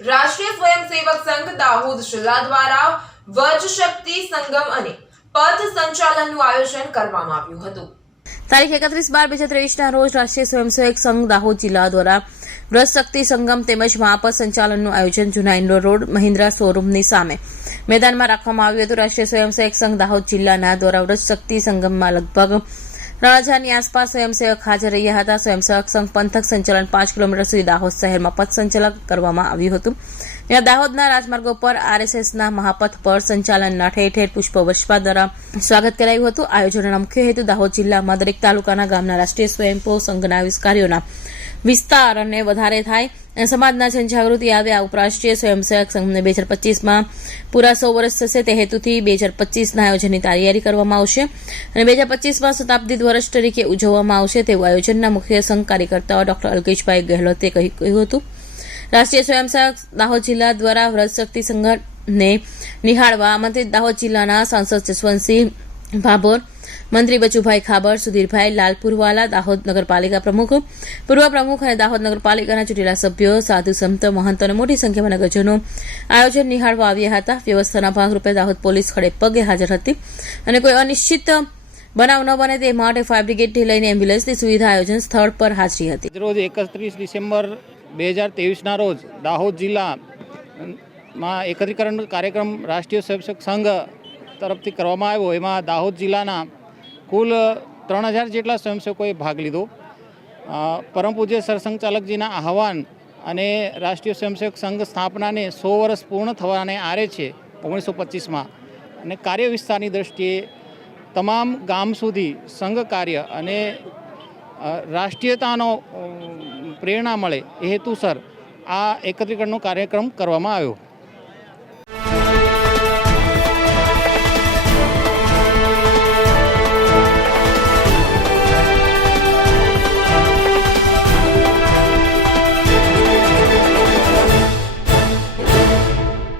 રાષ્ટ્રીય સ્વયંસેવક સંઘ દાહોદ જિલ્લા દ્વારા વજ શક્તિ સંગમ અને પથ સંચાલનનું આયોજન કરવામાં આવ્યું હતું. તારીખ એકત્રીસ બાર બે હજાર ત્રેવીસના રોજ રાષ્ટ્રીય સ્વયંસેવક સંઘ દાહોદ જિલ્લા દ્વારા વ્રત શક્તિ સંગમ તેમજ મહાપદ સંચાલનનું આયોજન જૂના ઇન્ડોર રોડ મહિન્દ્રા શોરૂમની સામે મેદાનમાં રાખવામાં આવ્યું હતું. રાષ્ટ્રીય સ્વયંસેવક સંઘ દાહોદ જિલ્લાના દ્વારા વ્રત શક્તિ સંગમમાં લગભગ ત્રણ આસપાસ સ્વયંસેવક હાજર રહ્યા હતા. સ્વયંસેવક સંઘ પંથક સંચાલન પાંચ કિલોમીટર સુધી દાહોદ શહેરમાં પથ સંચાલન કરવામાં આવ્યું હતું. ત્યાં દાહોદના રાજમાર્ગો પર આરએસએસના મહાપથ પર સંચાલનના ઠેર ઠેર પુષ્પવર્ષપા દ્વારા સ્વાગત કરાયું હતું. આયોજનના મુખ્ય હેતુ દાહોદ જિલ્લામાં દરેક તાલુકાના ગામના રાષ્ટ્રીય સ્વયંપો સંઘના કાર્યોના વિસ્તાર અને વધારે થાય. અને સમાજના જનજાગૃતિ આવે આ ઉપરાષ્ટ્રીય સ્વયંસેવક સંઘને બે હજાર પચીસમાં પૂરા સો વર્ષ થશે. તે હેતુથી બે હજાર પચીસના આયોજનની તૈયારી કરવામાં આવશે. અને બે હજાર પચીસમાં શતાબ્દી વર્ષ તરીકે ઉજવવામાં આવશે તેવું આયોજનના મુખ્ય સંઘ કાર્યકર્તાઓ ડોક્ટર અલ્કેશભાઈ ગેહલોતે કહી- કહ્યું હતું. રાષ્ટ્રીય સ્વયંસેવક દાહોદ જિલ્લા દ્વારા વ્રત શક્તિ સંગઠનને નિહાળવા આમંત્રિત દાહોદ જિલ્લાના સાંસદ જસવંતસિંહ ભાભોર, મંત્રી બચુભાઈ ખાબર, સુધીરભાઈ લાલપુરવાલા, દાહોદ નગરપાલિકા પ્રમુખ, પૂર્વ પ્રમુખ અને દાહોદ નગરપાલિકાના ચૂંટેલા સભ્યો, સાધુ સંતો, મહંતો અને મોટી સંખ્યામાં નગરજનો આયોજન નિહાળવા આવ્યા હતા. વ્યવસ્થાના ભાગરૂપે દાહોદ પોલીસ ખડે પગે હાજર હતી અને કોઈ અનિશ્ચિત બનાવ ન બને તે માટે ફાયર બ્રિગેડથી લઈને એમ્બ્યુલન્સની સુવિધા આયોજન સ્થળ પર હાજરી હતી. રોજ એકત્રીસ ડિસેમ્બર બે હજાર તેવીસના રોજ દાહોદ જિલ્લામાં એકત્રીકરણ કાર્યક્રમ રાષ્ટ્રીય સ્વયંસેવક સંઘ તરફથી કરવામાં આવ્યો. એમાં દાહોદ જિલ્લાના કુલ ત્રણ હજાર જેટલા સ્વયંસેવકોએ ભાગ લીધો. પરમ પૂજ્ય સરસંઘચાલકજીના આહવાન અને રાષ્ટ્રીય સ્વયંસેવક સંઘ સ્થાપનાને સો વર્ષ પૂર્ણ થવાને આરે છે ઓગણીસો પચીસમાં. અને કાર્ય વિસ્તારની દ્રષ્ટિએ તમામ ગામ સુધી સંઘ કાર્ય અને રાષ્ટ્રીયતાનો પ્રેરણા મળે એ હેતુસર આ એકત્રીકરણનો કાર્યક્રમ કરવામાં આવ્યો.